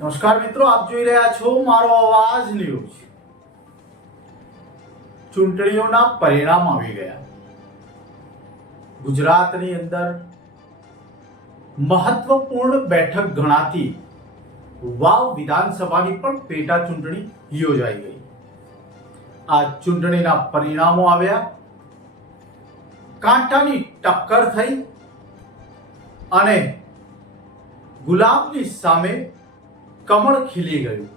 નમસ્કાર મિત્રો, આપ જોઈ રહ્યા છો મારો અવાજ ન્યૂઝ. ચૂંટણીઓના પરિણામ આવી ગયા. ગુજરાતની અંદર મહત્વપૂર્ણ બેઠક ગણાતી વાવ વિધાનસભાની પણ પેટા ચૂંટણી યોજાઈ ગઈ. આ ચૂંટણીના પરિણામો આવ્યા. કાંટાની ટક્કર થઈ અને ગુલાબની સામે કમળ ખીલી ગયું.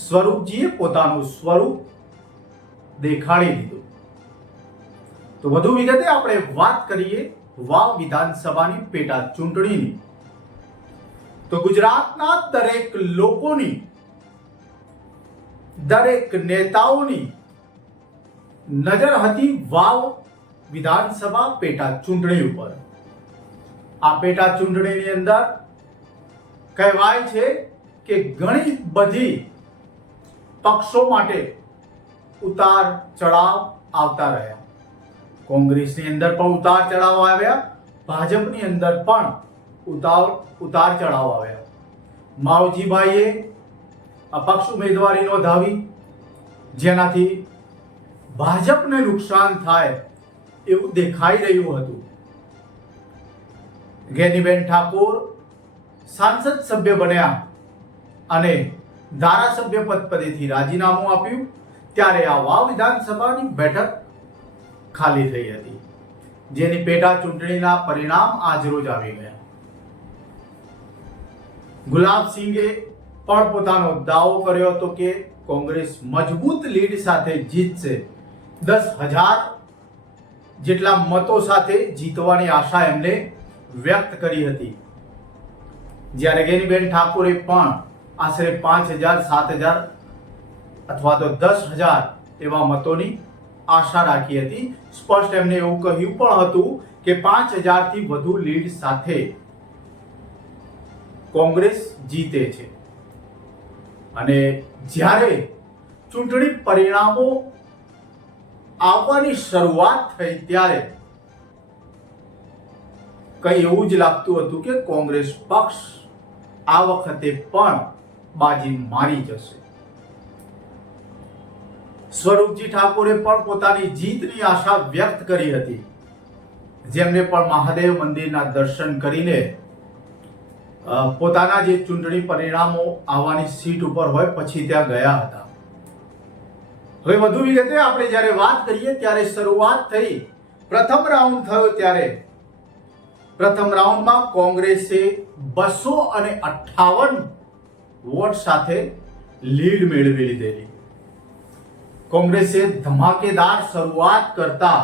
સ્વરૂપજીએ પોતાનું સ્વરૂપ દેખાડી દીધું. તો વધુ વિગતે આપણે વાત કરીએ વાવ વિધાનસભાની પેટા ચૂંટણીની. તો ગુજરાતના દરેક લોકોની, દરેક નેતાઓની નજર હતી વાવ વિધાનસભા પેટા ચૂંટણી ઉપર. આ પેટા ચૂંટણીની અંદર કહેવાય છે કે ઘણી બધી પક્ષો માટે ઉતાર ચઢાવ આવતા રહ્યા. કોંગ્રેસની અંદર પણ ઉતાર ચઢાવ આવ્યા, ભાજપની અંદર પણ ઉતાર ઉતાર ચઢાવ આવ્યા. માવજીભાઈએ અપક્ષ ઉમેદવારી નોંધાવી, જેનાથી ભાજપને નુકસાન થાય એવું દેખાઈ રહ્યું હતું. ગેનીબેન ઠાકોર સાંસદ સભ્ય બન્યા અને ધારાસભ્ય પદ પદેથી રાજીનામું આપ્યું, ત્યારે આ વાવ વિધાનસભાની બેઠક ખાલી થઈ હતી, જેની પેટા ચૂંટણીના પરિણામ આજરોજ આવી ગયા. ગુલાબસિંહે પણ પોતાનો દાવો કર્યો હતો કે કોંગ્રેસ મજબૂત લીડ સાથે જીતશે. દસ હજાર જેટલા મતો સાથે જીતવાની આશા એમને વ્યક્ત કરી હતી. જ્યારે ગેનીબેન ઠાકોરે પણ આશરે પાંચ હજાર, સાત હજાર અથવા તો દસ હજાર એવા મતોની આશા રાખી હતી. સ્પષ્ટ એમને એવું કહ્યું પણ હતું કે પાંચ હજારથી વધુ લીડ સાથે કોંગ્રેસ જીતે છે. અને જ્યારે ચૂંટણી પરિણામો આવવાની શરૂઆત થઈ ત્યારે કંઈ એવું જ લાગતું હતું કે કોંગ્રેસ પક્ષ આ વખતે પણ બાજી મારી જશે. સ્વરૂપજી ઠાકોરે પણ પોતાની જીતની આશા વ્યક્ત કરી હતી. જેમને પણ મહાદેવ મંદિરના દર્શન કરીને પોતાના જે ચૂંટણી પરિણામો આવવાની સીટ ઉપર હોય પછી ત્યાં ગયા હતા. હવે વધુ વિગતે આપણે જ્યારે વાત કરીએ ત્યારે શરૂઆત થઈ, પ્રથમ રાઉન્ડ થયો ત્યારે પ્રથમ રાઉન્ડમાં કોંગ્રેસે બસો અને અઠ્ઠાવન વોટ સાથે લીડ મેળવી લીધેલી. કોંગ્રેસે ધમાકેદાર શરૂઆત કરતા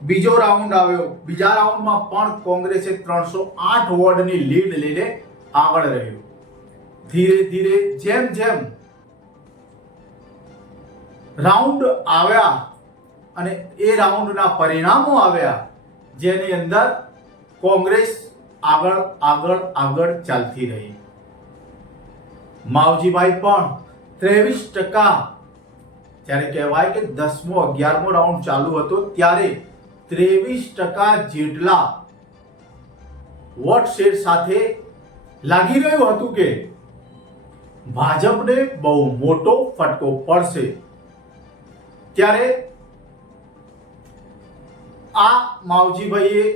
બીજો રાઉન્ડ આવ્યો. બીજા રાઉન્ડમાં પણ કોંગ્રેસે ત્રણસો આઠ વોર્ડની લીડ લઈને આગળ રહ્યું. ધીરે ધીરે જેમ જેમ રાઉન્ડ આવ્યા અને એ રાઉન્ડના પરિણામો આવ્યા જેની અંદર કોંગ્રેસ આગળ આગળ આગળ ચાલતી રહી. માવજીભાઈ પણ ત્રેવીસ ટકા, જ્યારે કહેવાય કે દસમો, અગિયારમો રાઉન્ડ ચાલુ હતો, ત્યારે ત્રેવીસ ટકા જેટલા વોટ શેર સાથે લાગી રહ્યું હતું કે ભાજપને બહુ મોટો ફટકો પડશે. ત્યારે આ માવજીભાઈએ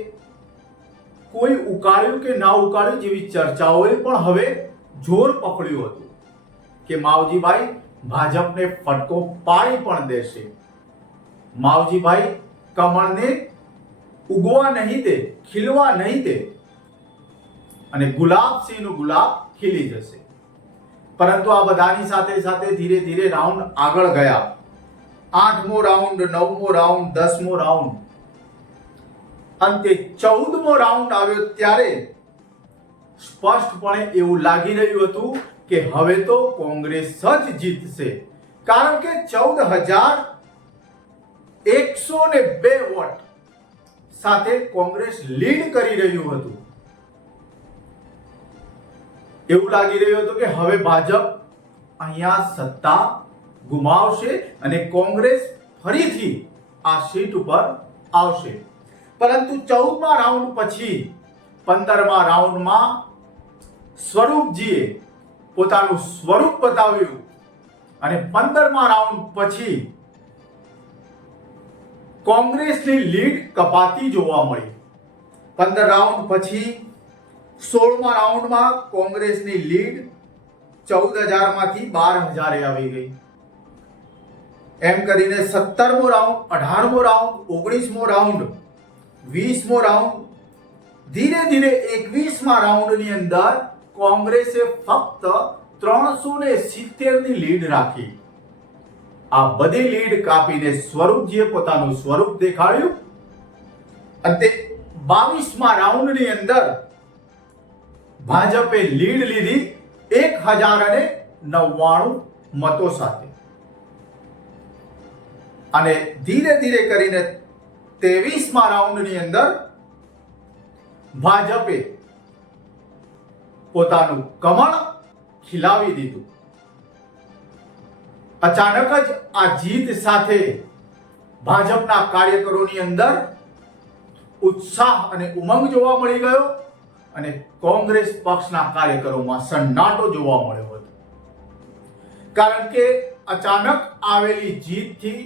કોઈ ઉકાળ્યું કે ના ઉકાળ્યું જેવી ચર્ચાઓએ પણ હવે જોર પકડ્યું હતું કે માવજીભાઈ ભાજપને ફટકો પાડી પણ દેશે. માવજીભાઈ કમળને ઉગવા નહીં દે, ખીલવા નહીં દે અને ગુલાબસિંહનું ગુલાબ ખીલી જશે. પરંતુ આ બધાની સાથે સાથે ધીરે ધીરે રાઉન્ડ આગળ ગયા. આઠમો રાઉન્ડ, નવમો રાઉન્ડ, દસમો રાઉન્ડ અંતે ચૌદમો રાઉન્ડ આવ્યો ત્યારે સ્પષ્ટપણે એવું લાગી રહ્યું હતું કે હવે તો કોંગ્રેસ જ જીતશે. કારણ કે ચૌદ હજાર એકસો ને બે વોટ સાથે કોંગ્રેસ લીડ કરી રહ્યું હતું. એવું લાગી રહ્યું હતું કે હવે ભાજપ અહીંયા સત્તા ગુમાવશે અને કોંગ્રેસ ફરીથી આ સીટ ઉપર આવશે. પરંતુ ચૌદમા રાઉન્ડ પછી, પંદરમા રાઉન્ડમાં સ્વરૂપજીએ પોતાનું સ્વરૂપ બતાવ્યું અને પંદરમા રાઉન્ડ પછી કોંગ્રેસની લીડ કપાતી જોવા મળી. પંદર રાઉન્ડ પછી, સોળમા રાઉન્ડમાં કોંગ્રેસની લીડ ચૌદ હજારમાંથી બાર હજારે આવી ગઈ. એમ કરીને સત્તરમો રાઉન્ડ અઢારમો રાઉન્ડ ઓગણીસમો રાઉન્ડ વીસમો રાઉન્ડ. ધીરે ધીરે એકવીસમા રાઉન્ડની અંદર કોંગ્રેસે ફક્ત ત્રણસો ને સિત્તેરની લીડ રાખી. આ બધી લીડ કાપીને સ્વરૂપજીએ પોતાનું સ્વરૂપ દેખાડ્યું. અને બાવીસમા રાઉન્ડની અંદર ભાજપે લીડ લીધી એક હજાર અને નવ્વાણું મતો સાથે. અને ધીરે ધીરે કરીને ત્રેવીસમા રાઉન્ડની અંદર ભાજપે પોતાનું કમળ ખીલાવી દીધું. અચાનક જ આ જીત સાથે ભાજપના કાર્યકરોની અંદર ઉત્સાહ અને ઉમંગ જોવા મળી ગયો અને કોંગ્રેસ પક્ષના કાર્યકરોમાં સન્નાટો જોવા મળ્યો હતો. કારણ કે અચાનક આવેલી જીતથી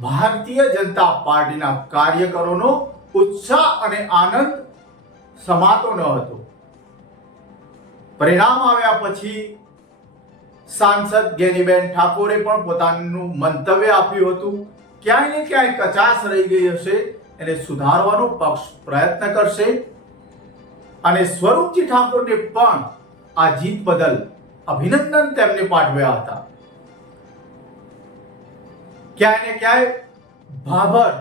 ભારતીય જનતા પાર્ટીના કાર્યકરોનો ઉત્સાહ અને આનંદ સમાતો ન હતો. પરિણામ આવ્યા પછી સાંસદ ગેનીબેન ઠાકોરે પણ પોતાનું મંતવ્ય આપ્યું હતું, ક્યાંય ને ક્યાંય કચાશ રહી ગઈ હશે એને સુધારવાનો પક્ષ પ્રયત્ન કરશે. અને સ્વરૂપજી ઠાકોરને પણ આ જીત બદલ અભિનંદન તેમને પાઠવ્યા હતા. ક્યાંય ને ક્યાંય ભાભર,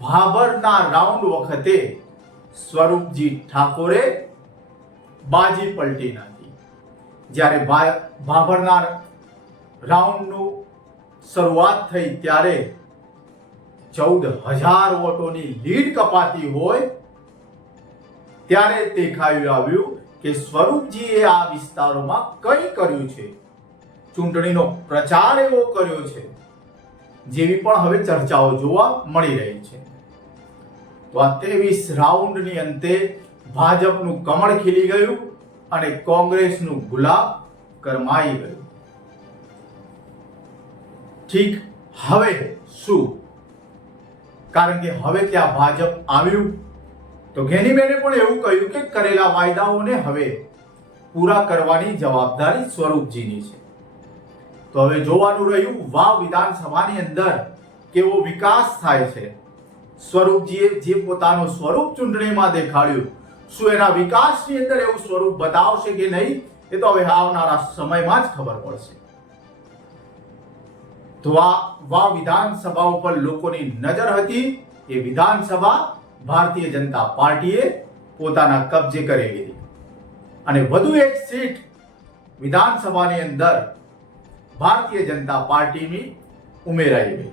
ભાભરના રાઉન્ડ વખતે સ્વરૂપજી ઠાકોરે બાજી પલટી નાખી. જ્યારે ભાભરના રાઉન્ડનું શરૂઆત થઈ ત્યારે ચૌદ હજાર વોટોની લીડ કપાતી હોય, ત્યારે દેખાયું આવ્યું કે સ્વરૂપજીએ આ વિસ્તારોમાં કંઈ કર્યું છે. ચૂંટણીનો પ્રચાર એવો કર્યો છે, જેવી પણ હવે ચર્ચાઓ જોવા મળી રહી છે. તો આ ત્રેવીસ રાઉન્ડની અંતે ભાજપનું કમળ ખીલી ગયું અને કોંગ્રેસનું ગુલાબ કરમાઈ ગયું. ઠીક, હવે શું? કારણ કે હવે ત્યાં ભાજપ આવ્યું. તો ઘેનીબેને પણ એવું કહ્યું કે કરેલા વાયદાઓને હવે પૂરા કરવાની જવાબદારી સ્વરૂપજીની છે. તો હવે જોવાનું રહ્યું વાવ વિધાનસભાની અંદર કેવો વિકાસ થાય છે. સ્વરૂપજીએ જે પોતાનું સ્વરૂપ ચૂંટણીમાં દેખાડ્યું, શું એના વિકાસની અંદર એવું સ્વરૂપ બતાવશે કે નહીં, એ તો હવે આવનારા સમયમાં જ ખબર પડશે. તો આ વા વિધાનસભા ઉપર લોકોની નજર હતી એ વિધાનસભા ભારતીય જનતા પાર્ટીએ પોતાના કબજે કરી લીધી અને વધુ એક સીટ વિધાનસભાની અંદર ભારતીય જનતા પાર્ટીની ઉમેરાઈ ગઈ.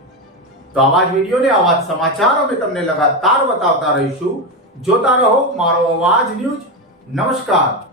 તો આવા જ વિડીયોને આવા જ સમાચાર અમે તમને લગાતાર બતાવતા રહીશું. જોતા રહો મારો અવાજ ન્યૂઝ. નમસ્કાર.